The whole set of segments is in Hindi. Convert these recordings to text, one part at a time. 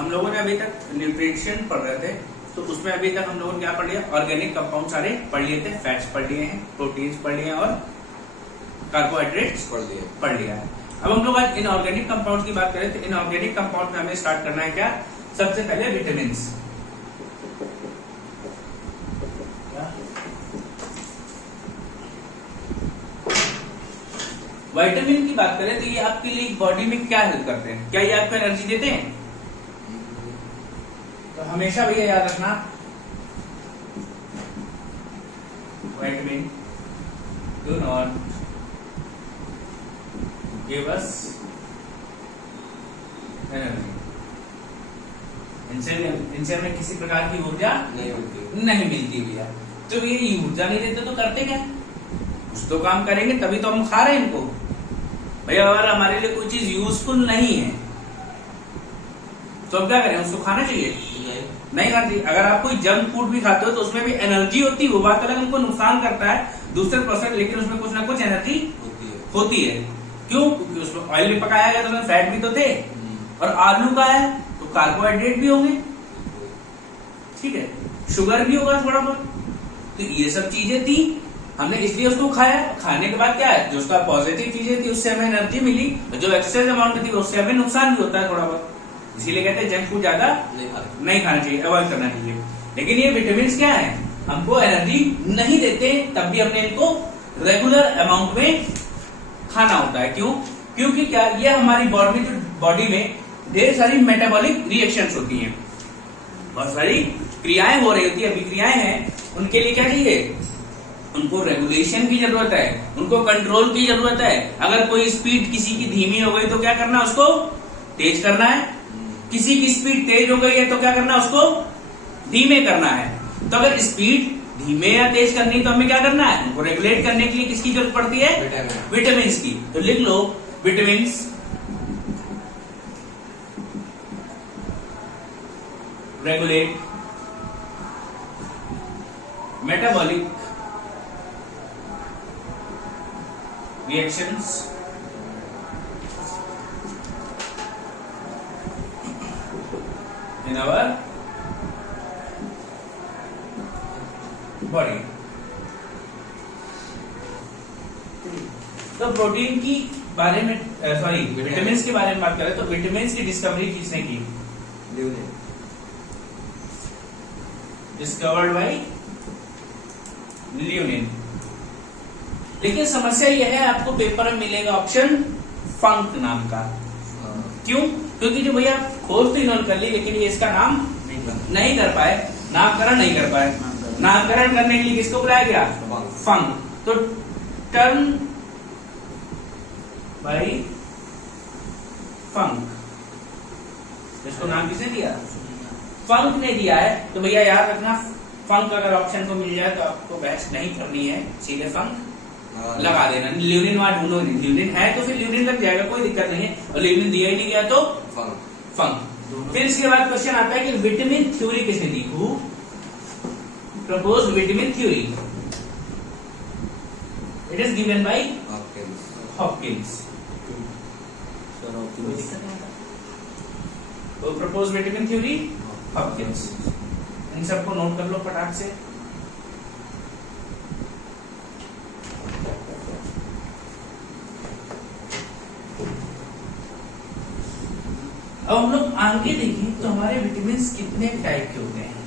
हम लोगों ने अभी तक न्यूट्रिशन पढ़ रहे थे, तो उसमें अभी तक हम लोगों ने क्या पढ़ लिया, ऑर्गेनिक कंपाउंड सारे पढ़ लिए थे, फैट्स पढ़ लिए हैं, प्रोटीन्स पढ़ लिए हैं और कार्बोहाइड्रेट्स पढ़ लिया है। अब हम लोग आज इनऑर्गेनिक कंपाउंड की बात करें तो इनऑर्गेनिक कंपाउंड में हमें स्टार्ट करना है क्या, सबसे पहले विटामिन। विटामिन की बात करें तो ये आपके लिए बॉडी में क्या हेल्प करते हैं, क्या ये आपको एनर्जी देते हैं? तो हमेशा भैया याद रखना, vitamin do not give us energy. इनसे हमें किसी प्रकार की ऊर्जा नहीं मिलती भैया। तो ये ऊर्जा नहीं देते तो करते क्या, कुछ तो काम करेंगे तभी तो हम खा रहे हैं इनको। भैया अगर हमारे लिए कोई चीज यूजफुल नहीं है तो हम क्या करें, उसको खाना चाहिए? नहीं खाना चाहिए। अगर आप कोई जंक फूड भी खाते हो तो उसमें भी एनर्जी होती है, वो बात अलग, उनको नुकसान करता है दूसरे प्रोसेस, लेकिन उसमें कुछ ना कुछ एनर्जी होती है। क्यों? क्योंकि उसमें ऑयल भी पकाया गया तो उसमें फैट भी तो थे, और आलू का है तो कार्बोहाइड्रेट भी होंगे, ठीक है, शुगर भी होगा थोड़ा बहुत, तो ये सब चीजें थी, हमने इसलिए उसको खाया। खाने के बाद क्या है, जो उसका पॉजिटिव चीजें थी उससे हमें एनर्जी मिली, और जो एक्सेस अमाउंट में थी उससे हमें नुकसान भी होता है थोड़ा बहुत। इसीलिए कहते हैं जंक फूड ज्यादा नहीं खाना चाहिए, अवॉइड करना चाहिए। लेकिन ये विटामिन क्या है, हमको एनर्जी नहीं देते, तब भी हमने इनको रेगुलर अमाउंट में खाना होता है। क्यों? क्योंकि क्या, ये हमारी बॉडी में ढेर सारी मेटाबॉलिक रिएक्शंस होती हैं, बहुत सारी क्रियाएं हो रही होती है, अभिक्रियाएं हैं, उनके लिए क्या चाहिए, उनको रेगुलेशन की जरूरत है, उनको कंट्रोल की जरूरत है। अगर कोई स्पीड किसी की धीमी हो गई तो क्या करना है, उसको तेज करना है। किसी की स्पीड तेज हो गई है तो क्या करना है, उसको धीमे करना है। तो अगर स्पीड धीमे या तेज करनी तो हमें क्या करना है, उनको रेगुलेट करने के लिए किसकी जरूरत पड़ती है, विटामिन की। तो लिख लो, vitamin regulate metabolic reactions in our body। तो प्रोटीन की बारे में, सॉरी विटामिन के बारे में बात करें तो विटामिन की डिस्कवरी किसने की, डिस्कवर्ड बाय लियोनिन। लेकिन समस्या यह है, आपको पेपर में मिलेगा ऑप्शन फंक नाम का। क्यों? क्योंकि जो भैया खोज तो इन्होंने कर ली, लेकिन ये इसका नाम नहीं कर पाए, नामकरण नहीं कर पाए। नामकरण करने के लिए किसको बुलाया गया, फंक। तो टर्न बाय फंक, इसको नाम किसने दिया, फंक ने दिया है। तो भैया याद रखना, फंक अगर ऑप्शन को मिल जाए तो आपको बहस नहीं करनी है, सीधे फंक लगा देना। ल्यूनिन वहां ढूंढो नहीं, ल्यूनिन है तो फिर ल्यूनिन लग जाएगा, कोई दिक्कत नहीं है, और ल्यूनिन दिया ही नहीं गया तो फंक। फिर इसके बाद क्वेश्चन आता है कि विटामिन थ्योरी किसने दी, who proposed vitamin theory? It is given by Hopkins. तो प्रपोज्ड विटामिन थ्योरी हॉपकिंस। इन सबको नोट कर लो फटाक से। अब हम लोग आगे देखें तो हमारे विटामिन कितने टाइप के होते हैं।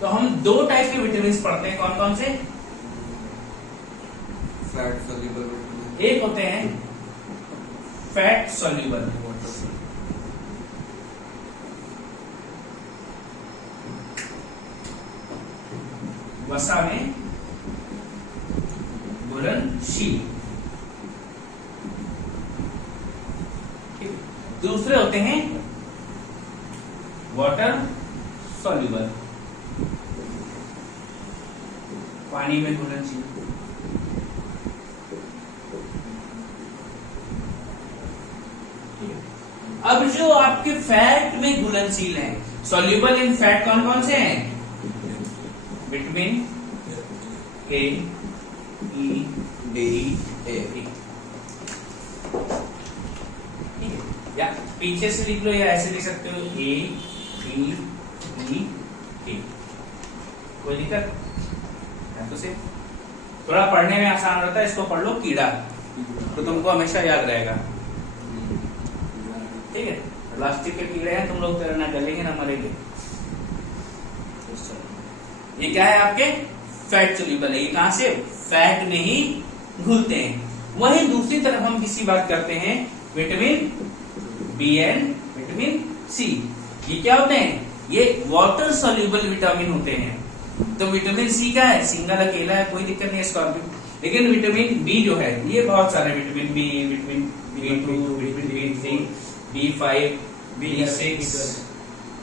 तो हम दो टाइप के विटामिन पढ़ते हैं, कौन कौन से? फैट सॉल्युबल, एक होते हैं फैट सॉल्युबल, वसा में घुलनशील। दूसरे होते हैं वाटर सॉल्युबल, पानी में घुलनशील। अब जो आपके फैट में घुलनशील हैं, सॉल्युबल इन फैट कौन कौन से हैं? Vitamin A E D A ठीक है, या पीछे से लिख लो या ऐसे लिख सकते हो ए बी ई टी। कोई दिक्कत है तो से थोड़ा पढ़ने में आसान रहता है, इसको पढ़ लो कीड़ा तो तुमको हमेशा याद रहेगा। ठीक है, प्लास्टिक के कीड़े हैं, तुम लोग ना गलेंगे ना मरेंगे। ये क्या है आपके फैट सोल्यूबल है, ये कहां से फैट में ही घुलते हैं। वहीं दूसरी तरफ हम किसी बात करते हैं vitamin B and vitamin C. ये क्या होते हैं, ये वाटर सोल्यूबल विटामिन होते हैं। तो विटामिन सी क्या है, सिंगल अकेला है, कोई दिक्कत नहीं है इसको। लेकिन विटामिन बी जो है ये बहुत सारे vitamin B, vitamin बी2, vitamin B3, B5, B6,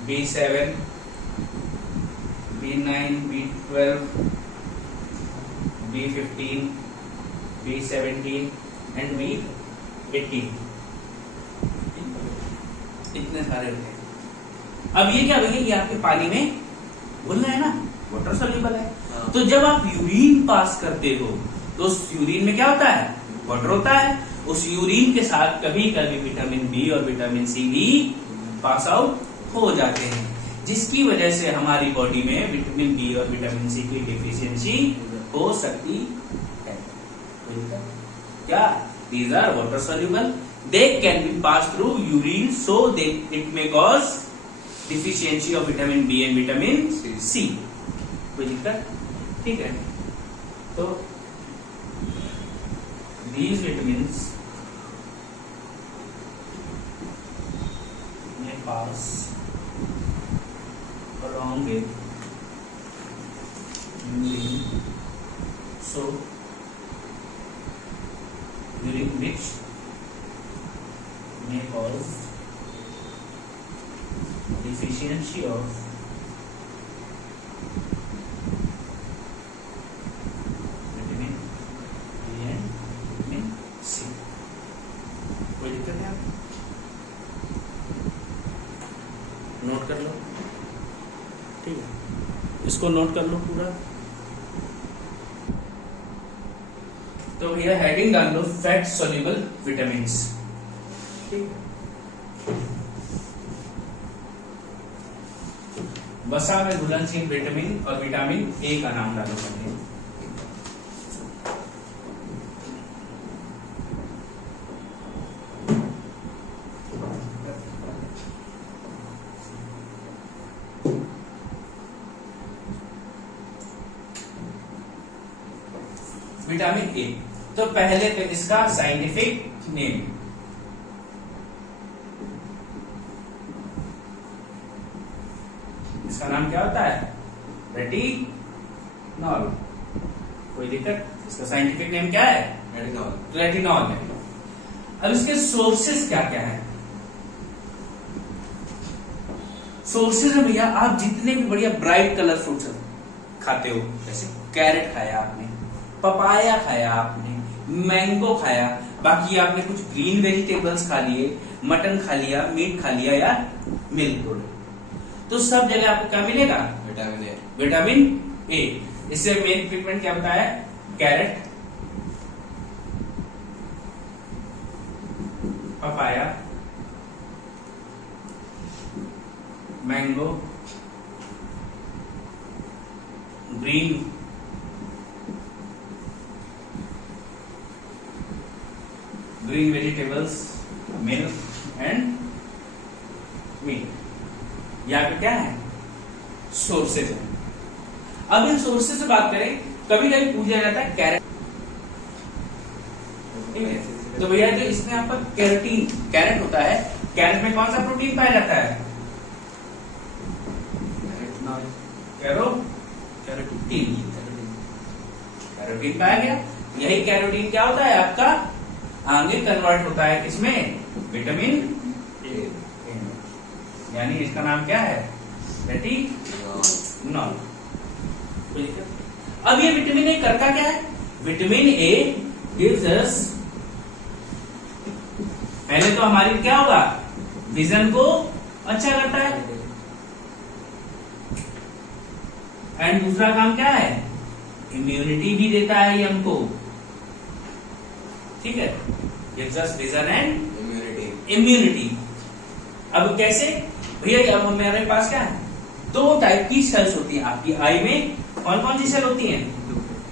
बी7, बी9, B12, बी15, बी17 and बी18, इतने सारे होते हैं। अब ये क्या भैया, ये आपके पानी में घुल रहा है ना, वाटर सोल्यूबल है। हाँ। तो जब आप यूरिन पास करते हो तो उस यूरिन में क्या होता है, वाटर होता है। उस यूरिन के साथ कभी कभी विटामिन बी और विटामिन सी भी पास आउट हो जाते हैं, जिसकी वजह से हमारी बॉडी में विटामिन बी और विटामिन सी की डिफिशियंसी हो सकती है। क्या, these are water soluble, they can be pass through urine, so they it may cause deficiency of vitamin B and vitamin C. कोई दिक्कत, ठीक है। तो these vitamins may pass along with urine, so during which may cause deficiency of vitamin B and vitamin C। कोई दिक्कत है, नोट कर लो, ठीक है, इसको नोट कर लो पूरा। तो भैया हेडिंग डाल लो फैट सोल्यूबल विटामिन्स, ठीक है। वसा में घुलनशील विटामिन और विटामिन ए का नाम डालो पहले। विटामिन ए, तो पहले तो इसका साइंटिफिक नेम, इसका नाम क्या होता है, रेटिनॉल। कोई दिक्कत, इसका साइंटिफिक नेम क्या है, रेटिनॉल है। अब इसके सोर्सेस क्या क्या है। सोर्सेस में भैया आप जितने भी बढ़िया ब्राइट कलर फ्रूट्स खाते हो, जैसे कैरेट खाया आपने, पपाया खाया आपने, मैंगो खाया, बाकी आपने कुछ ग्रीन वेजिटेबल्स खा लिए, मटन खा लिया, मीट खा लिया या मिल्क प्रोडक्ट, तो सब जगह आपको क्या मिलेगा, विटामिन ए। Vitamin A. इससे मेन ट्रीटमेंट क्या बताया, carrot, papaya, mango, green vegetables, milk and meat, यहाँ पे क्या है, सोर्सेज है। अब इन सोर्सेज से बात करें, कभी कभी पूछा जाता है कैरेट, ठीक है, तो भैया जो इसमें आपका कैरोटीन, कैरेट होता है, कैरेट में कौन सा प्रोटीन पाया जाता है, कैरोटीन, कैरोटीन पाया गया। यही कैरोटीन क्या होता है आपका, आगे कन्वर्ट होता है किसमें, विटामिन ए, यानी इसका नाम क्या है, रेटिनॉल। अब ये विटामिन ए करता क्या है, विटामिन ए गिव्स अस, पहले तो हमारी क्या होगा, विजन को अच्छा करता है, एंड दूसरा काम क्या है, इम्यूनिटी भी देता है ये हमको, ठीक है, gives us vision and immunity. अब कैसे भैया, अब हमारे पास क्या है, दो टाइप की सेल्स होती हैं आपकी आई में। कौन कौन सी सेल होती हैं?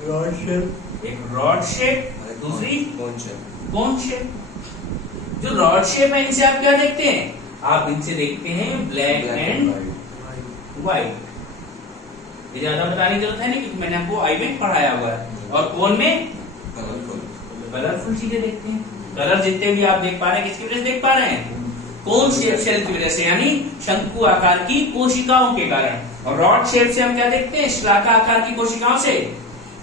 रॉड शेप, एक रॉड शेप, दूसरी कोन शेप। जो रॉड शेप है इनसे आप क्या देखते हैं, आप इनसे देखते हैं ब्लैक एंड व्हाइट। ये ज्यादा बताने की जरूरत है नहीं क्योंकि मैंने आपको आई में पढ़ाया हुआ है। और कोन में कलरफुल चीजें देखते हैं। कलर जितने भी आप देख पा रहे हैं किसकी वजह से देख पा रहे हैं, कोन शेप सेल की वजह से, यानी शंकु आकार की कोशिकाओं के कारण। और रॉड शेप से हम क्या देखते हैं, शलाका आकार की कोशिकाओं से,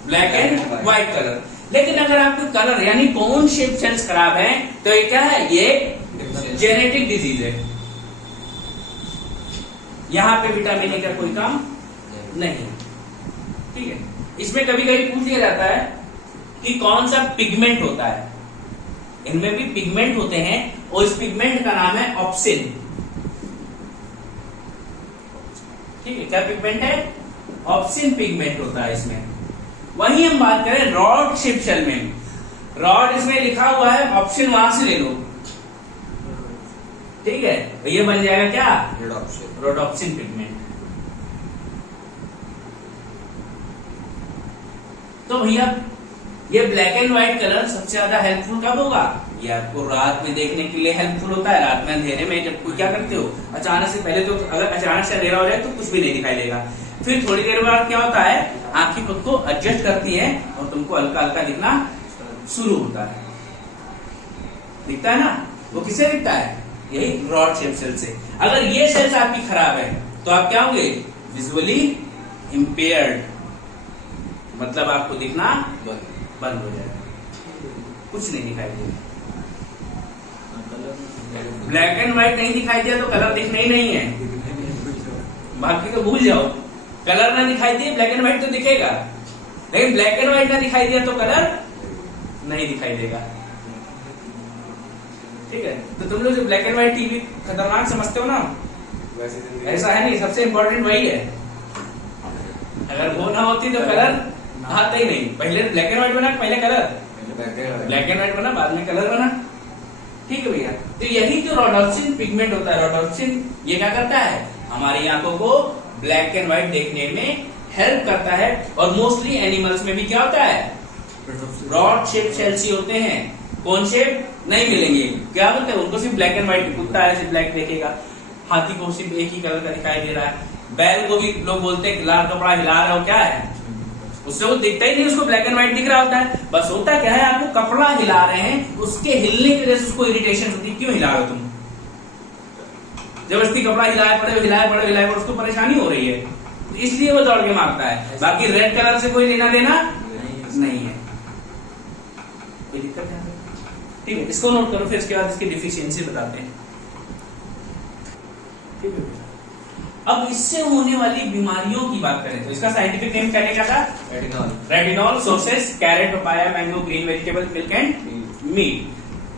ब्लैक एंड व्हाइट कलर। लेकिन अगर आपके कलर यानी कोन शेप सेल्स खराब है तो ये क्या है, ये जेनेटिक डिजीज है। यहां पे विटामिन ए का कोई काम नहीं, ठीक है। इसमें कभी कभी पूछ लिया जाता है कि कौन सा पिगमेंट होता है, इनमें भी पिगमेंट होते हैं और इस पिगमेंट का नाम है ऑप्सिन, ठीक है। क्या पिगमेंट है, ऑप्सिन पिगमेंट होता है इसमें। वही हम बात करें रॉड शेप सेल में, रॉड इसमें लिखा हुआ है, ऑप्शन वहां से ले लो, ठीक है, तो ये बन जाएगा क्या, रोडॉप्सिन पिगमेंट। तो भैया ये ब्लैक एंड व्हाइट कलर सबसे ज्यादा हेल्पफुल कब होगा, ये आपको रात में देखने के लिए हेल्पफुल होता है। रात में अंधेरे में जब कोई क्या करते हो, अचानक से पहले तो अगर अचानक से अंधेरा हो जाए तो कुछ भी नहीं दिखाई देगा, फिर थोड़ी देर बाद क्या होता है, आंखें खुद को एडजस्ट करती है और तुमको हल्का हल्का दिखना शुरू होता है। दिखता है ना, वो किससे दिखता है, यही रॉड शेप सेल से। अगर ये सेल्स आपकी खराब है तो आप क्या होंगे, विजुअली इंपेयर्ड, मतलब आपको दिखना बंद हो जाएगा, कुछ नहीं दिखाई देगा। ब्लैक एंड व्हाइट नहीं दिखाई दिया तो कलर दिखना ही नहीं है, बाकी तो भूल जाओ। कलर ना दिखाई दिए ब्लैक एंड व्हाइट तो दिखेगा, लेकिन ब्लैक एंड व्हाइट ना दिखाई दिया तो कलर नहीं दिखाई देगा, ठीक है। तो तुम लोग जो ब्लैक एंड व्हाइट टीवी खतरनाक समझते हो ना, ऐसा है नहीं, सबसे इंपॉर्टेंट वही है। अगर वो ना होती तो कलर आता ही नहीं, पहले ब्लैक एंड व्हाइट बना, पहले कलर, ब्लैक एंड व्हाइट बना, बाद में कलर बना, ठीक है भैया। तो यही जो रोडॉप्सिन पिगमेंट होता है, रोडॉप्सिन, ये क्या करता है, हमारी आंखों को ब्लैक एंड व्हाइट देखने में हेल्प करता है। और मोस्टली एनिमल्स में भी क्या होता है, रॉड शेप सेल्स ही होते हैं, कोन शेप नहीं मिलेंगे। क्या बोलते हैं उनको, सिर्फ ब्लैक एंड व्हाइट, कुत्ता है सिर्फ ब्लैक देखेगा, हाथी को सिर्फ एक ही कलर का दिखाई दे रहा है, बैल को भी लोग बोलते हैं लाल कपड़ा हिला रहा है, क्या है, उससे वो दिखता ही नहीं, उसको ब्लैक एंड व्हाइट दिख रहा होता है। बस होता क्या है, आपको कपड़ा हिला रहे हैं, उसके हिलने की वजह से उसको इरिटेशन होती है, क्यों हिला रहे हो तुम, जबरदस्ती कपड़ा हिलाए पड़े, उसको परेशानी हो रही है, तो इसलिए वो दौड़ के मारता है। बाकी रेड कलर से कोई लेना देना नहीं है, कोई दिक्कत है, ठीक है। इसको नोट करो, फिर इसके बाद इसकी डिफिशियंसी बताते हैं, ठीक है। अब इससे होने वाली बीमारियों की बात करें तो इसका साइंटिफिक नेम क्या था, retinol sources, carrot, papaya, mango, green vegetable, milk and meat.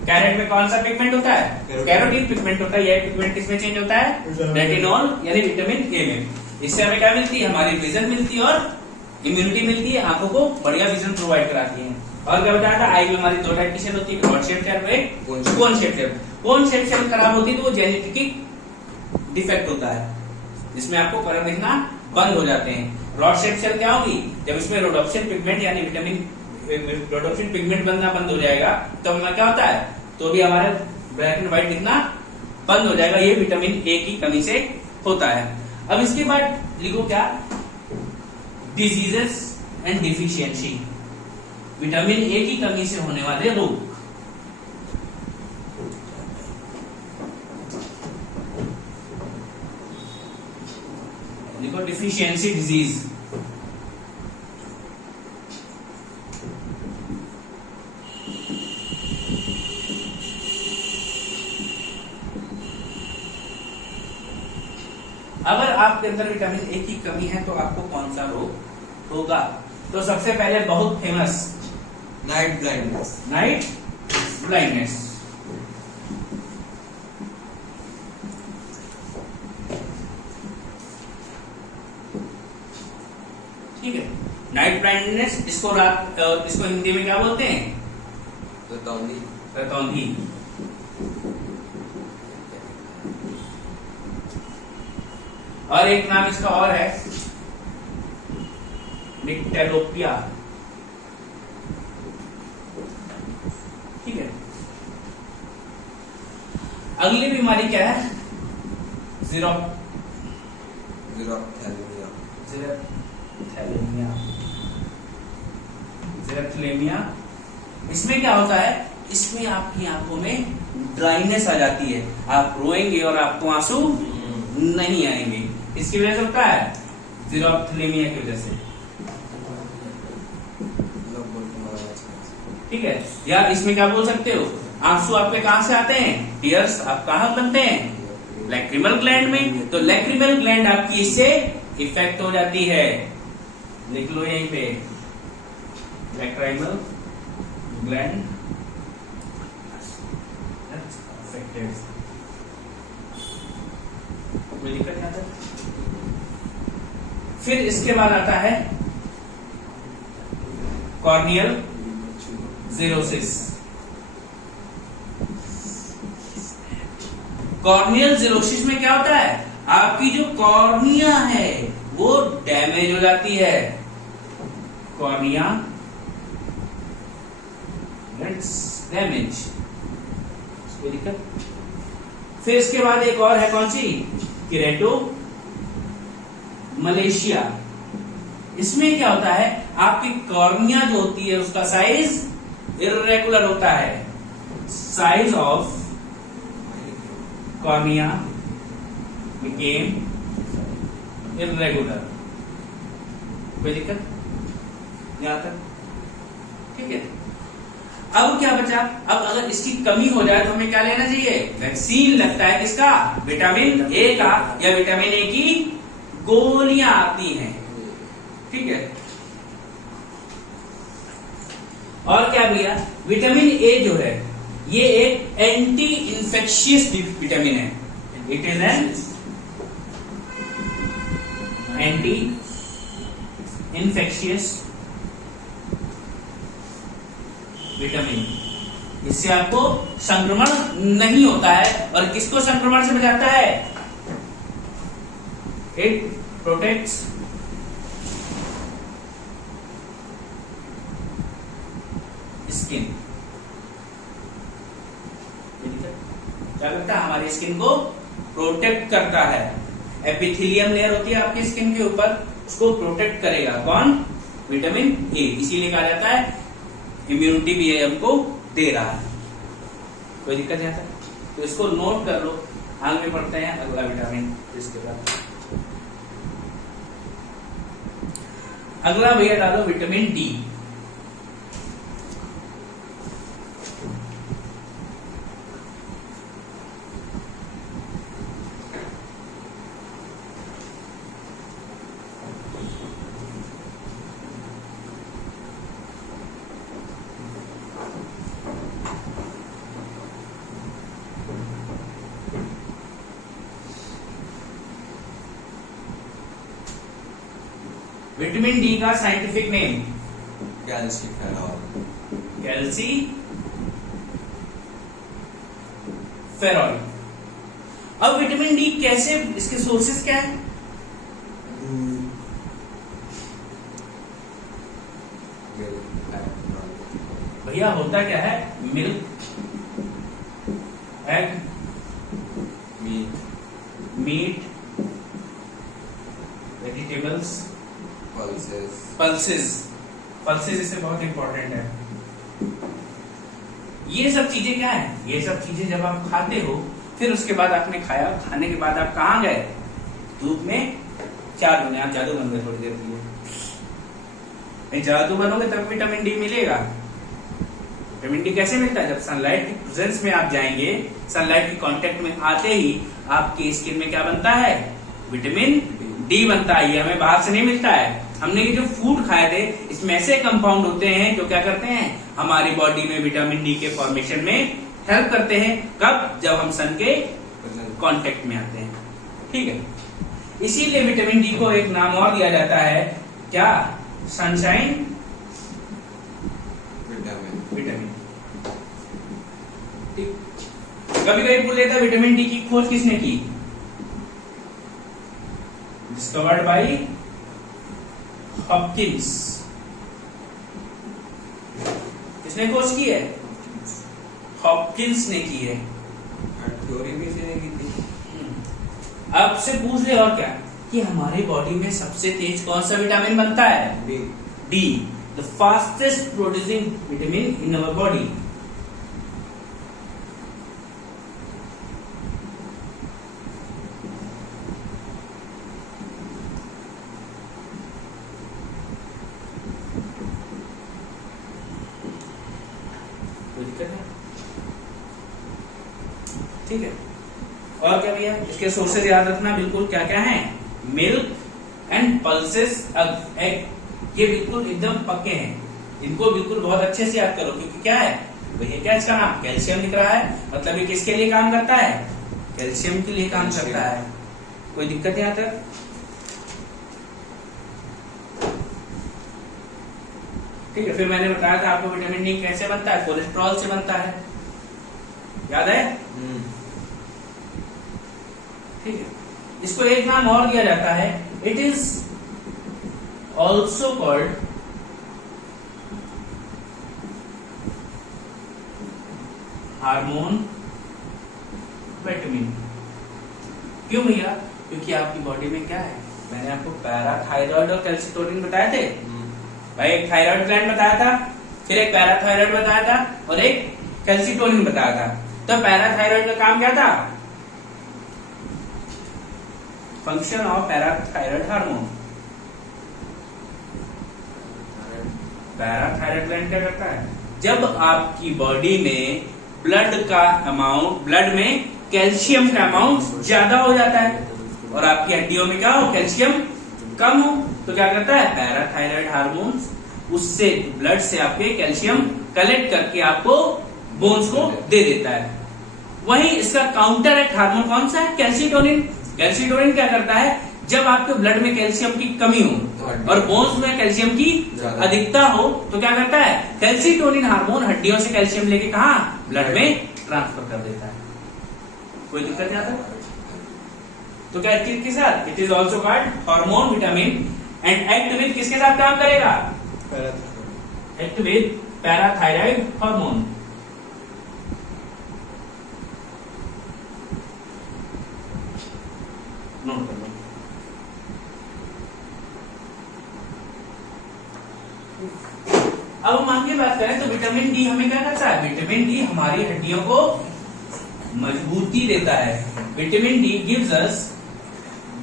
Carrot में कौन सा पिगमेंट होता है, कैरोटीन पिगमेंट होता है। यह पिगमेंट किसमें चेंज होता है, रेटिनॉल यानी विटामिन ए में। इससे हमें क्या मिलती है, हमारी विजन मिलती है और इम्यूनिटी मिलती है, आंखों को बढ़िया विजन प्रोवाइड कराती है। और क्या बताया था, आई में हमारी दो टाइप की सेल होती है, रॉड शेप सेल, एक cone shape cell. Cone shape cell खराब होती है तो वो जेनेटिक डिफेक्ट होता है, जिसमें आपको कलर दिखना बंद हो जाते हैं। रॉड शेप सेल क्या होगी, जब इसमें रोडॉप्सिन पिगमेंट यानी रोडॉप्सिन पिगमेंट बनना बंद हो जाएगा तो हमें क्या होता है, तो भी हमारे ब्लैक एंड व्हाइट दिखना बंद हो जाएगा। ये विटामिन ए की कमी से होता है। अब इसके बाद लिखो क्या, diseases and deficiency, vitamin A की कमी से होने वाले रोग। देखो डिफिशियंसी डिजीज, अगर आपके अंदर विटामिन ए की कमी है तो आपको कौन सा रोग होगा, तो सबसे पहले बहुत famous night blindness. Night blindness. Night blindness, इसको रात, इसको हिंदी में क्या बोलते हैं? रतौंधी। रतौंधी। और एक नाम इसका और है, निक्टेलोपिया। ठीक है। अगली बीमारी क्या है? ज़ीरोथैलेमिया। इसमें क्या होता है? इसमें आपकी आंखों में ड्राइनेस आ जाती है, आप रोएंगे और आपको आंसू नहीं आएंगे। इसकी वजह से होता है ज़ीरोथैलेमिया की वजह से। ठीक है। या इसमें क्या बोल सकते हो, आंसू आपके कहां से आते हैं? टीयर्स आप कहां बनते हैं? लैक्रिमल ग्लैंड में। तो लैक्रिमल ग्लैंड आपकी इससे इफेक्ट हो जाती है। लिख लो यहीं पे, लैक्रिमल ग्लैंड अफेक्टेड। कोई दिक्कत नहीं आता। फिर इसके बाद आता है कॉर्नियल ज़ीरोसिस। कॉर्नियल ज़ीरोसिस में क्या होता है? आपकी जो कॉर्निया है वो डैमेज हो जाती है। Cornea gets damage. कोई दिक्कत? फिर इसके बाद एक और है, कौन सी? केरेटो मलेशिया। इसमें क्या होता है? आपकी कॉर्निया जो होती है उसका साइज इर्रेगुलर होता है। Size of cornea became irregular. कोई दिक्कत यहां तक? ठीक है। अब क्या बचा? अब अगर इसकी कमी हो जाए तो हमें क्या लेना चाहिए? वैक्सीन लगता है। किसका? विटामिन ए का, या विटामिन ए की गोलियां आती हैं। ठीक है। और क्या भैया, विटामिन ए जो है ये एक एंटी इंफेक्शियस विटामिन है। It is an anti infectious vitamin. इससे आपको संक्रमण नहीं होता है। और किसको संक्रमण से बचाता है? It protects skin. क्या करता है? हमारी स्किन को प्रोटेक्ट करता है। एपिथेलियम लेयर होती है आपकी स्किन के ऊपर, उसको प्रोटेक्ट करेगा। कौन? Vitamin A. इसीलिए कहा जाता है इम्यूनिटी भी ये हमको दे रहा है। कोई दिक्कत नहीं आता? तो इसको नोट कर लो। आगे पढ़ते हैं अगला विटामिन। इसके बाद अगला भैया डालो विटामिन डी। विटामिन डी का साइंटिफिक नेम? कैल्सीफेरॉल। कैल्सीफेरॉल। अब विटामिन डी कैसे, इसके सोर्सेस क्या है? भैया होता क्या है? Milk, egg, meat, vegetables, pulses. Pulses इससे बहुत इंपॉर्टेंट है। ये सब चीजें क्या है? ये सब चीजें जब आप खाते हो, फिर उसके बाद आपने खाया, खाने के बाद आप कहां गए? धूप में 4 महीने आप जादू बन गए थोड़ी देर के लिए। जादू बनोगे तब विटामिन डी मिलेगा। विटामिन डी कैसे मिलता है? जब सनलाइट की प्रेजेंस में आप जाएंगे, सनलाइट के कांटेक्ट में आते ही आपकी स्किन में क्या बनता है? विटामिन डी बनता है। ये हमें बाहर से नहीं मिलता है। हमने ये जो फूड खाए थे इसमें ऐसे कंपाउंड होते हैं जो क्या करते हैं? हमारी बॉडी में विटामिन डी के फॉर्मेशन में हेल्प करते हैं। कब? जब हम सन के कांटेक्ट में आते हैं। ठीक है। इसीलिए विटामिन डी को एक नाम और दिया जाता है, क्या? Sunshine vitamin. ठीक। कभी कभी पूछ लेता विटामिन डी की खोज किसने की? Discovered by Hopkins. किसने खोज की है? हॉपकिंस ने की है। थ्योरी भी इसने की थी। आपसे पूछ ले और क्या कि हमारी बॉडी में सबसे तेज कौन सा विटामिन बनता है? D, the fastest producing vitamin in our body. ठीक है। और क्या भैया, इसके सोर्सेज याद रखना बिल्कुल क्या क्या है। मिल्क एंड पल्सेस एग, ये बिल्कुल एकदम पक्के हैं। इनको बिल्कुल बहुत अच्छे से याद करो, क्योंकि क्या है भैया, क्या इसका नाम कैल्शियम दिख रहा है, मतलब ये किसके लिए काम करता है? कैल्शियम के लिए काम करता है। कोई दिक्कत यहाँ तक? ठीक है। फिर मैंने बताया था आपको विटामिन डी कैसे बनता है, कोलेस्ट्रॉल से बनता है, याद है? ठीक है। इसको एक नाम और दिया जाता है, it is also called hormone vitamin. क्यों भैया? क्योंकि आपकी बॉडी में क्या है, मैंने आपको पैराथायरॉयड और कैल्सिटोनिन बताए थे भाई। एक थायराइड ग्लैंड बताया था, फिर एक पैराथायरॉयड बताया था, और एक कैल्सिटोनिन बताया था। तो पैराथायरॉयड का काम क्या था? Function of parathyroid hormone. Parathyroid gland क्या करता है? जब आपकी बॉडी में ब्लड में कैल्शियम का अमाउंट ज्यादा हो जाता है और आपकी हड्डियों में क्या हो, कैल्शियम कम हो, तो क्या करता है पैराथायरॉयड हार्मोन, उससे ब्लड से आपके कैल्शियम कलेक्ट करके आपको बोन्स को दे देता है। वहीं इसका काउंटर एक्ट हार्मोन कौन सा है? कैल्सिटोनिन। कैल्सिटोनिन क्या करता है? जब आपके ब्लड में कैल्शियम की कमी हो और बोन्स में कैल्शियम की अधिकता हो, तो क्या करता है? कैल्सिटोनिन हार्मोन हड्डियों से कैल्शियम लेके कहा, ब्लड में ट्रांसफर कर देता है। कोई दिक्कत नहीं आता? तो क्या के साथ it is also called hormone vitamin and act with किसके साथ काम करेगा? Act with parathyroid hormone. Note कर लो। अब हम आगे बात करें तो विटामिन डी हमें क्या करता है? विटामिन डी हमारी हड्डियों को मजबूती देता है। Vitamin D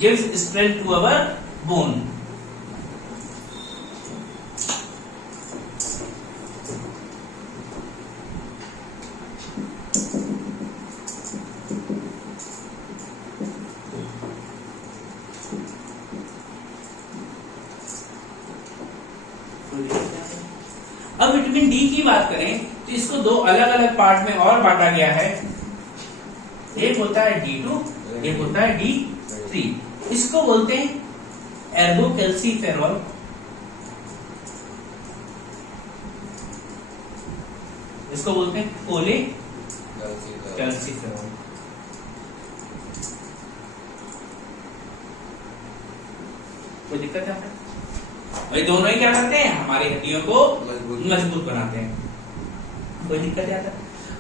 gives strength to our bone। अब विटामिन डी की बात करें तो इसको दो अलग अलग पार्ट में और बांटा गया है। एक होता है D2, एक होता है D3। इसको बोलते हैं एर्गोकैल्सिफेरॉल, इसको बोलते हैं कोले कैल्सिफेरॉल। कोई दिक्कत है? भाई दोनों ही क्या करते हैं? हमारी हड्डियों को मजबूत बनाते हैं। कोई दिक्कत है?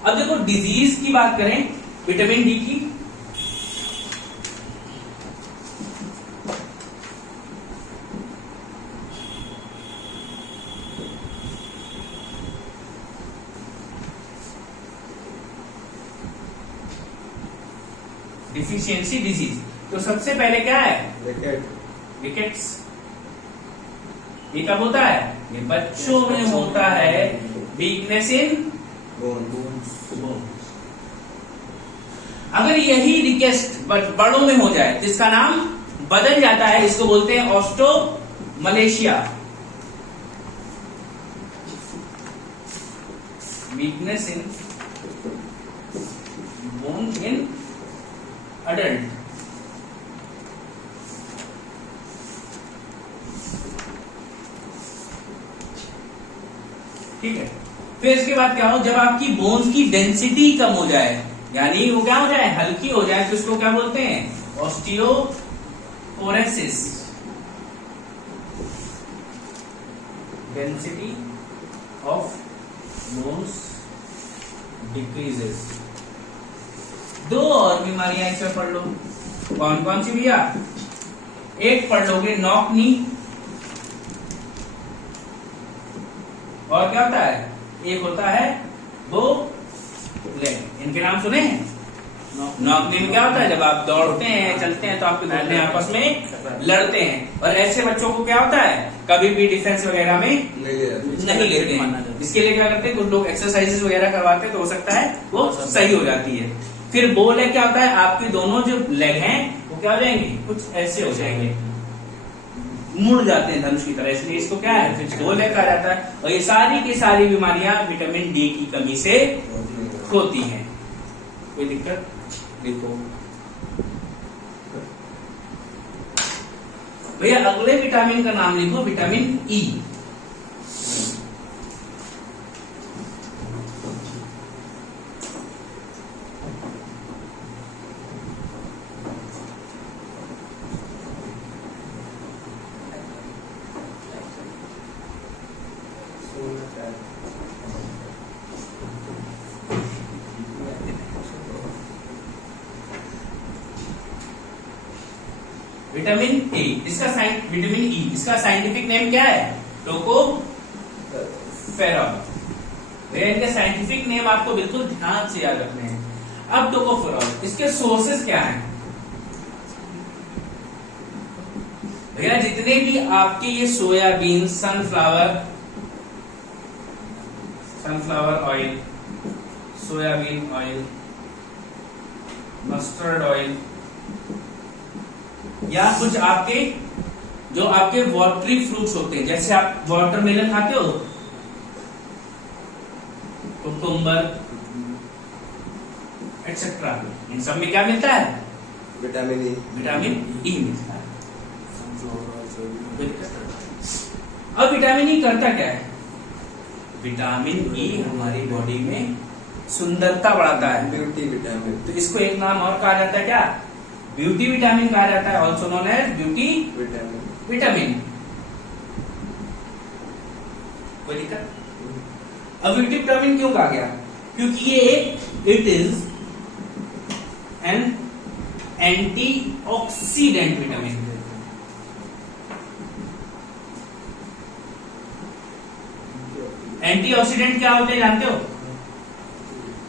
अब देखो डिजीज की बात करें विटामिन डी की, डिफिशियंसी डिजीज, तो सबसे पहले क्या है? रिकेट्स। ये कब होता है? ये बच्चों में होता है। Weakness in bones. अगर यही रिकेट्स बड़ों में हो जाए तो इसका नाम बदल जाता है, इसको बोलते हैं osteomalacia. Weakness in bone in adult. फिर इसके बाद क्या हो, जब आपकी बोन्स की डेंसिटी कम हो जाए, यानी वो क्या हो जाए, हल्की हो जाए, तो उसको क्या बोलते हैं, osteoporosis. Density of bones decreases. दो और बीमारियां इसमें पढ़ लो। कौन कौन सी भैया? एक पढ़ लोगे नॉक नी, और क्या होता है, एक होता है वो लेग। इनके नाम सुने हैं? नॉक नी में क्या होता है, जब आप दौड़ते हैं, चलते हैं, तो आपके घुटने आपस में लड़ते हैं, और ऐसे बच्चों को क्या होता है, कभी भी डिफेंस वगैरह में नहीं लेते हैं। इसके लिए क्या करते हैं, कुछ लोग एक्सरसाइजेस वगैरह करवाते हैं, तो हो सकता है वो सही हो जाती है। फिर बो लेग क्या होता है, आपके दोनों जो लेग हैं वो क्या हो जाएंगे, कुछ ऐसे हो जाएंगे, मुड़ जाते हैं धनुष की तरह, इसलिए इसको क्या है, बो लेग कहा जाता है। और ये सारी की सारी बीमारियां विटामिन डी की कमी से होती हैं। कोई दिक्कत? देखो भैया, अगले विटामिन का नाम लिखो, vitamin E. Vitamin A, vitamin E, इसका साइंटिफिक नेम क्या है, टोकोफेरॉल। इनके साइंटिफिक नेम आपको बिल्कुल ध्यान से याद रखने हैं। अब टोकोफेरॉल, इसके सोर्सेस क्या हैं भैया? जितने भी आपके ये soybean, sunflower oil, soybean oil, mustard oil, या कुछ आपके जो आपके वाटरी फ्रूट्स होते हैं, जैसे आप वाटरमेलन खाते हो, कुकुम्बर एक्सेट्रा, इन सब में क्या मिलता है, विटामिन ई। विटामिन ई मिलता है। अब विटामिन ई करता क्या है? विटामिन ई हमारी बॉडी में सुंदरता बढ़ाता है, ब्यूटी विटामिन। तो इसको एक नाम और कहा जाता है, क्या? ब्यूटी विटामिन कहा जाता है, also known as beauty vitamin. कोई दिक्कत? अब ब्यूटी विटामिन क्यों कहा गया? क्योंकि ये it is an antioxidant vitamin. Antioxidant क्या होते हैं जानते हो?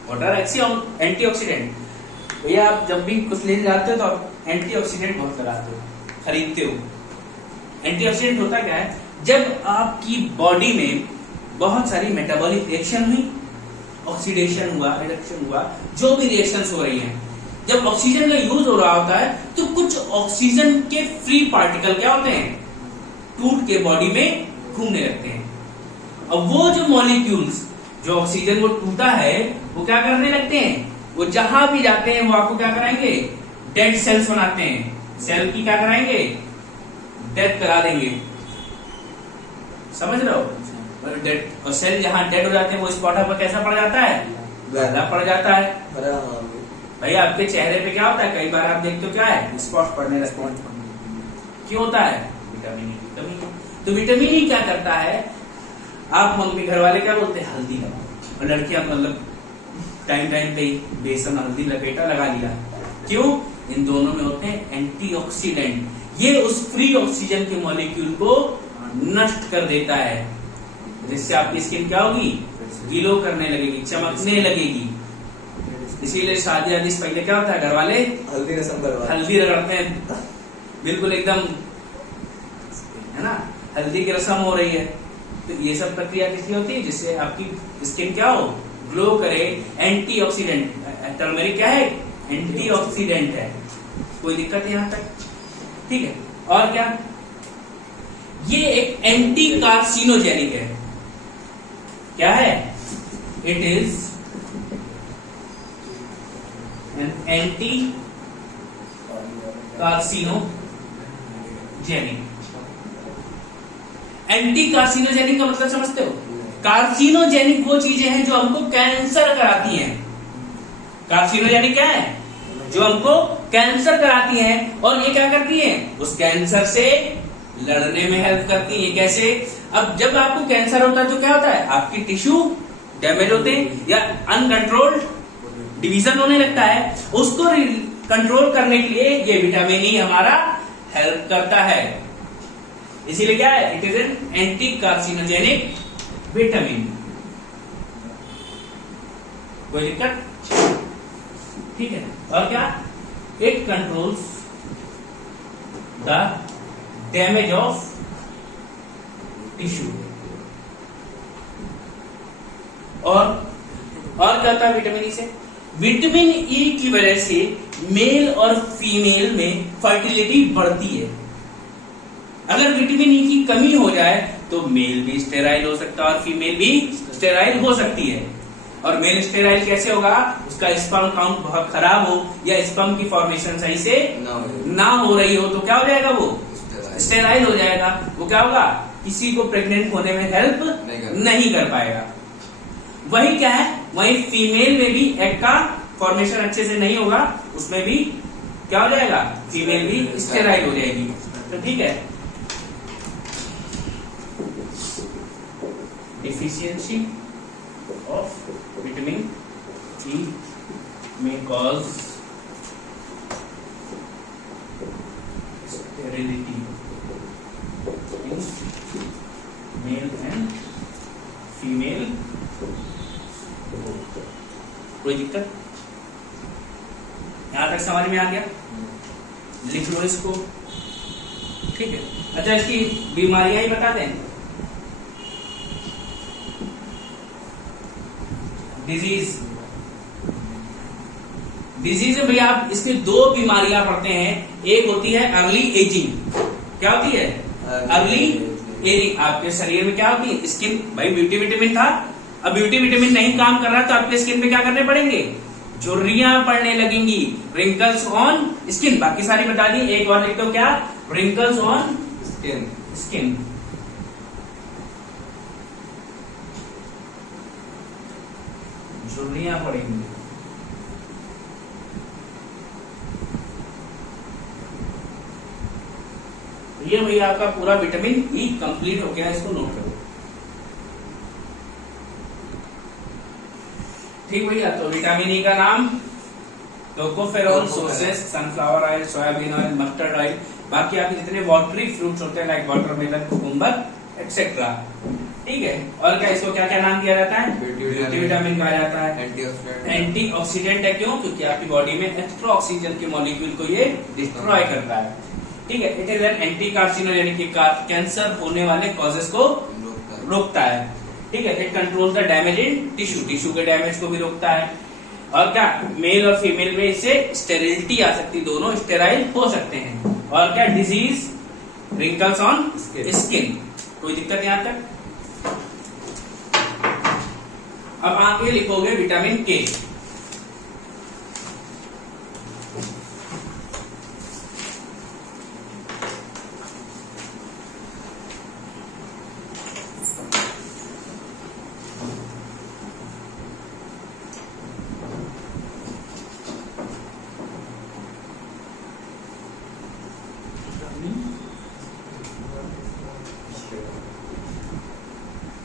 What are antioxidant? भैया, आप जब भी कुछ लेने जाते हो तो आप एंटीऑक्सीडेंट बहुत लगाते हो, खरीदते हो। एंटीऑक्सीडेंट होता क्या है, जब आपकी बॉडी में बहुत सारी मेटाबॉलिक रिएक्शन हुई, ऑक्सीडेशन हुआ, रिडक्शन हुआ, जो भी रिएक्शंस हो रही हैं, जब ऑक्सीजन का यूज हो रहा होता है, तो कुछ ऑक्सीजन के फ्री पार्टिकल क्या होते हैं, टूट के बॉडी में घूमने लगते हैं। अब वो जो मॉलिक्यूल्स, जो ऑक्सीजन वो टूटा है, वो क्या करने लगते हैं, वो जहां भी जाते हैं वो आपको क्या कराएंगे, डेड सेल्स बनाते हैं। सेल की क्या कराएंगे, डेथ करा देंगे। समझ रहे हो? डेड, और सेल जहां डेड हो जाते हैं वो स्पॉट पर कैसा पड़ जाता है, गंदा पड़ जाता है। भैया, आपके चेहरे पे क्या होता है, कई बार आप देखते हो क्या है, स्पॉट पड़ने लगते हैं। क्यों होता है? Vitamin E. तो विटामिन ई क्या करता है, आप मम्मी घर वाले क्या बोलते हैं, हल्दी लगाओ, और लड़कियां मतलब टाइम पे बेसन हल्दी लपेटा लगा लिया। क्यों? इन दोनों में होते हैं एंटीऑक्सीडेंट। ये उस फ्री ऑक्सीजन के मॉलिक्यूल को नष्ट कर देता है, जिससे आपकी स्किन क्या होगी, ग्लो करने लगेगी, चमकने लगेगी। इसीलिए शादी आदि से पहले क्या होता है, घर वाले हल्दी रगड़ते हैं, बिल्कुल एकदम, है ना, हल्दी की रस्म हो रही है। तो ये सब प्रक्रिया किसकी होती है, जिससे आपकी स्किन क्या हो, ग्लो करे। एंटीऑक्सीडेंट, टर्मरिक क्या है, एंटीऑक्सीडेंट है। कोई दिक्कत है यहां तक? ठीक है। और क्या, ये एक एंटी कार्सिनोजेनिक है। क्या है? It is an anti carcinogenic. Anti carcinogenic का मतलब समझते हो? कार्सिनोजेनिक वो चीजें हैं जो हमको कैंसर कराती हैं। कार्सिनोजेनिक क्या है? जो हमको कैंसर कराती हैं। और ये क्या करती हैं? उस कैंसर से लड़ने में हेल्प करती हैं। कैसे? अब जब आपको कैंसर होता है तो क्या होता है? आपकी टिश्यू डैमेज होते हैं या अनकंट्रोल्ड डिवीजन होने लगता है। उसको कंट्रोल करने के लिए ये विटामिन ई हमारा हेल्प करता है। इसीलिए क्या है? It is an anti carcinogenic vitamin. कोई दिक्कत? ठीक है। और क्या? It controls the damage of tissue. और क्या होता है विटामिन ई से? विटामिन ई की वजह से मेल और फीमेल में फर्टिलिटी बढ़ती है। अगर विटामिन ई की कमी हो जाए तो मेल भी स्टेराइल हो सकता है और फीमेल भी स्टेराइल हो सकती है। और मेल स्टेराइल कैसे होगा? उसका स्पर्म काउंट बहुत खराब हो या स्पर्म की फॉर्मेशन सही से ना हो रही हो तो क्या हो जाएगा? वो स्टेराइल हो जाएगा। वो क्या होगा? किसी को प्रेग्नेंट होने में हेल्प नहीं कर पाएगा। वही क्या है? वही फीमेल में भी एग का फॉर्मेशन अच्छे से नहीं होगा, उसमें भी क्या हो जाएगा? फीमेल भी स्टेराइल हो जाएगी। तो ठीक है। Deficiency of vitamin E may cause sterility in male and female. कोई दिक्कत? यहां तक समझ में आ गया? लिख लो इसको। ठीक है। अच्छा, इसकी बीमारियां ही बता दें। डिजीज में भैया आप इसमें दो बीमारियां पढ़ते हैं। एक होती है अर्ली एजिंग। क्या होती है? Early ageing. आपके शरीर में क्या होती है? स्किन। भाई ब्यूटी विटामिन था, अब ब्यूटी विटामिन नहीं काम कर रहा तो आपके स्किन पे क्या करने पड़ेंगे? झुर्रियां पड़ने लगेंगी। Wrinkles on skin. बाकी सारी बता दी। एक और लिख दो। क्या? Wrinkles on skin. झुर्रियां पड़ेंगी। ये भैया आपका पूरा विटामिन ई कंप्लीट हो गया। इसको नोट करो। ठीक भैया। तो विटामिन ई का नाम tocopherol sources, sunflower oil, soybean oil, mustard oil. बाकी आपके जितने वाटरी फ्रूट्स होते हैं लाइक वाटरमेलन, कुकुम्बर एक्सेट्रा। ठीक है। और क्या इसको क्या क्या नाम दिया जाता है? ब्यूटी विटामिन कहा जाता है। एंटीऑक्सीडेंट है। क्यों? क्योंकि आपकी बॉडी में एक्स्ट्रा ऑक्सीजन के मॉलिक्यूल को ये डिस्ट्रॉय करता है। ठीक है। It is an anti carcinogenic. Cancer होने वाले कॉजेस को रोकता है। ठीक है। It control the damage in tissue के डैमेज को भी रोकता है। और क्या? मेल और फीमेल में इससे स्टेरिलिटी आ सकती, दोनों स्टेराइल हो सकते हैं। और क्या? Disease, wrinkles on skin. कोई दिक्कत यहां तक? अब आगे लिखोगे विटामिन के।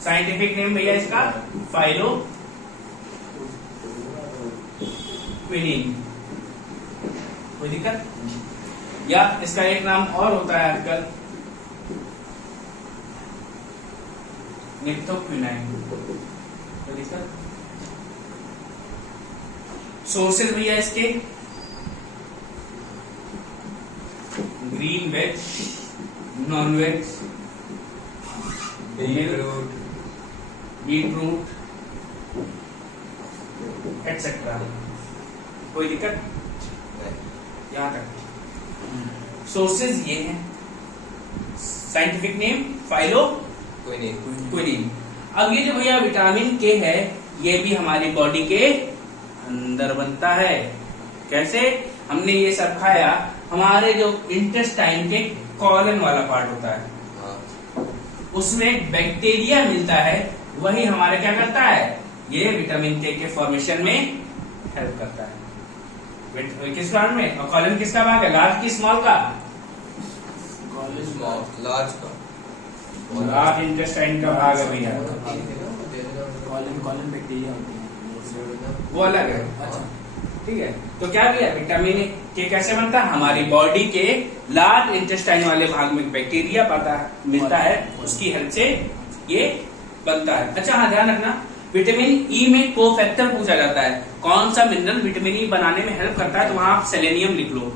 साइंटिफिक नेम भैया इसका फाइलोक्विनिन। कोई दिक्कत? या इसका एक नाम और होता है आजकल, निप्थोक्विनाइन। कोई दिक्कत? सोर्सेज भैया इसके green veg, non veg, beetroot etcetera. कोई दिक्कत? यहां तक सोर्सेज ये हैं। Scientific name phylloquinone. अब ये जो भैया विटामिन के है ये भी हमारी बॉडी के अंदर बनता है। कैसे? हमने ये सब खाया, हमारे जो इंटेस्टाइन के कॉलन वाला पार्ट होता है उसमें बैक्टीरिया मिलता है वही हमारे क्या करता है, ये विटामिन के फॉर्मेशन में हेल्प करता है। किस पार्ट में, और कॉलन किसका भाग है, लार्ज की स्मॉल का, लार्ज का, लार्ज इंटेस्टाइन का भाग है भैया, कॉलन बैक्टीरिया होती है वो अलग है। अच्छा ठीक है, तो क्या भी है, विटामिन के कैसे बनता है, हमारी बॉडी के लार्ज इंटेस्टाइन वाले भाग में बैक्टीरिया मिलता है, उसकी हेल्प से ये बनता है। अच्छा हाँ, ध्यान रखना, विटामिन ई में कोफैक्टर पूछा जाता है, कौन सा मिनरल विटामिन ई बनाने में हेल्प करता है, तो वहां आप सेलेनियम लिख लो,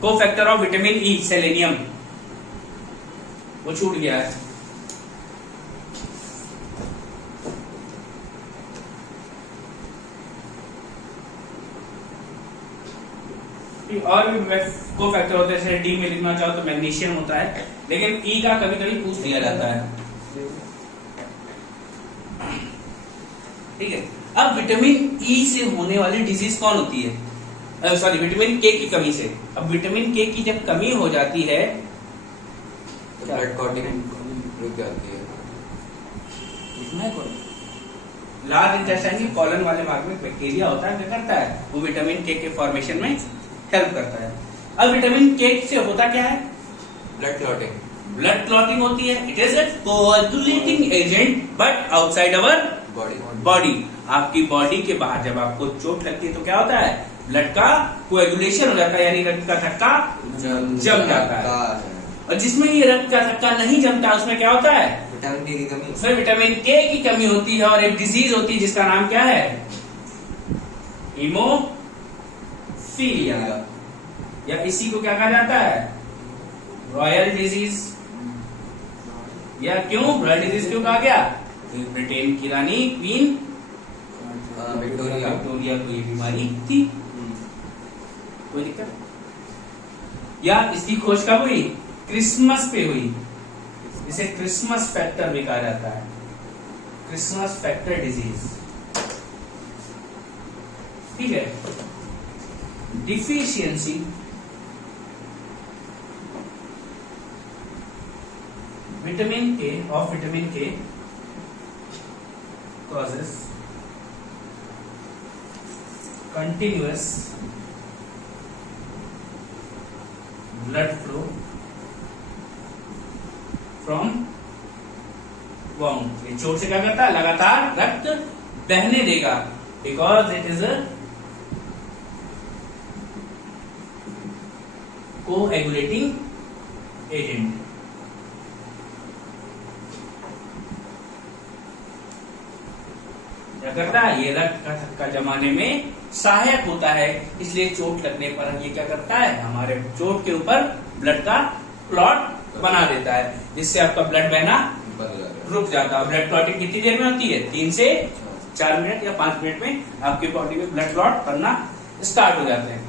cofactor of vitamin E selenium, वो छूट गया है। और भी कोफैक्टर होते हैं, जैसे डी में लिखना चाहो तो मैग्नीशियम होता है, लेकिन ई का कभी कभी पूछ लिया जाता है। ठीक है, अब विटामिन ई से होने वाली डिजीज कौन होती है, सॉरी विटामिन के की कमी से। अब विटामिन के की जब कमी हो जाती है तो ब्लड क्लॉटिंग रुक जाती है। लिखना है कॉलन, लार्ज इंटेस्टाइन के कॉलन वाले भाग में बैक्टीरिया होता है, क्या करता है, वो विटामिन के फॉर्मेशन में हेल्प करता है। अब विटामिन के से होता क्या है, ब्लड क्लॉटिंग, ब्लड क्लॉटिंग होती है। It is a coagulating agent but outside our body, body. आपकी बॉडी के बाहर जब आपको चोट लगती है तो क्या होता है, ब्लड का कोएगुलेशन हो जाता है, यानी रक्त का थक्का जम जाता है। और जिसमें ये रक्त का थक्का नहीं जमता उसमें क्या होता है, विटामिन डी की कमी, उसमें विटामिन के की कमी होती है, और एक डिजीज होती है जिसका नाम क्या है, हीमोफीलिया, या इसी को क्या कहा जाता है, रॉयल डिजीज। या क्यों रॉयल डिजीज क्यों कहा गया, ब्रिटेन की रानी क्वीन विक्टोरिया, विक्टोरिया को ये बीमारी थी। कोई दिक्कत, या इसकी खोज कब हुई, क्रिसमस पे हुई, इसे क्रिसमस फैक्टर भी कहा जाता है, क्रिसमस फैक्टर डिजीज। ठीक है, डिफिशियंसी विटामिन के causes continuous blood flow from wound। ये चोट से क्या करता है, लगातार रक्त बहने देगा, because it is a coagulating agent. क्या करता है, ये रक्त का थक्का जमाने में सहायक होता है, इसलिए चोट लगने पर ये क्या करता है, हमारे चोट के ऊपर ब्लड का क्लॉट बना देता है, जिससे आपका ब्लड बहना रुक जाता है। ब्लड क्लॉटिंग कितनी देर में होती है, 3 से 4 मिनट या 5 मिनट में आपकी बॉडी में ब्लड क्लॉट बनना स्टार्ट हो जाते हैं।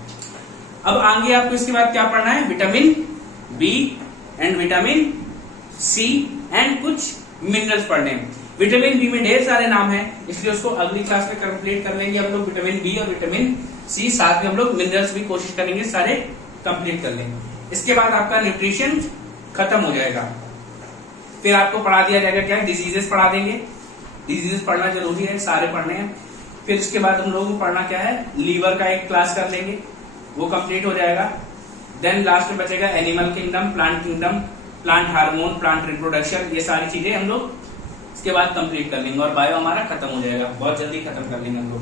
अब आगे आपको इसके बाद क्या पढ़ना है, vitamin B and vitamin C and कुछ मिनरल्स पढ़ने हैं। विटामिन बी में ढेर सारे नाम हैं, इसलिए उसको अगली क्लास में कंप्लीट कर लेंगे हम लोग। विटामिन बी और विटामिन सी, साथ में हम लोग मिनरल्स भी कोशिश करेंगे सारे कंप्लीट कर लेंगे। इसके बाद आपका न्यूट्रिशन खत्म हो जाएगा, फिर आपको पढ़ा दिया जाएगा क्या, डिजीजेस पढ़ा देंगे। डिजीजेस पढ़ना जरूरी है, सारे पढ़ने हैं। फिर उसके बाद हम लोगों को पढ़ना क्या है, लीवर का एक क्लास कर लेंगे, वो कंप्लीट हो जाएगा। देन लास्ट में बचेगा animal kingdom, plant hormone, plant reproduction, ये सारी चीजें हम लोग इसके बाद कंप्लीट कर लेंगे और बायो हमारा खत्म हो जाएगा, बहुत जल्दी खत्म कर लेंगे हम लोग।